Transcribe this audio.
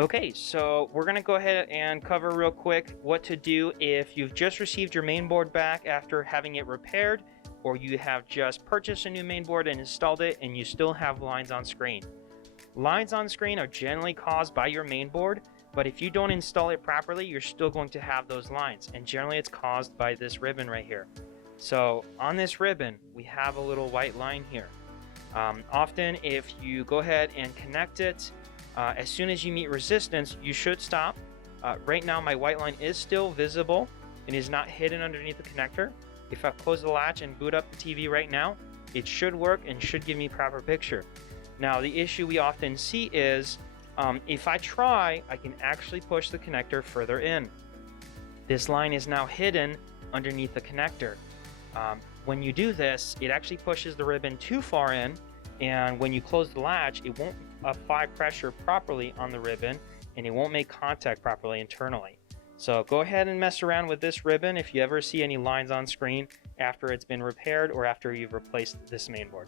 Okay, so we're going to go ahead and cover real quick what to do if you've just received your mainboard back after having it repaired, or you have just purchased a new mainboard and installed it and you still have lines on screen. Lines on screen are generally caused by your mainboard, but if you don't install it properly, you're still going to have those lines, and generally it's caused by this ribbon right here. So on this ribbon, we have a little white line here. Often if you go ahead and connect it, as soon as you meet resistance, you should stop. Right now my white line is still visible and is not hidden underneath the connector. If I close the latch and boot up the TV right now, it should work and should give me a proper picture. Now the issue we often see is if I try, I can actually push the connector further in. This line is now hidden underneath the connector. When you do this, it actually pushes the ribbon too far in, and when you close the latch, it won't apply pressure properly on the ribbon and it won't make contact properly internally. So go ahead and mess around with this ribbon if you ever see any lines on screen after it's been repaired or after you've replaced this mainboard.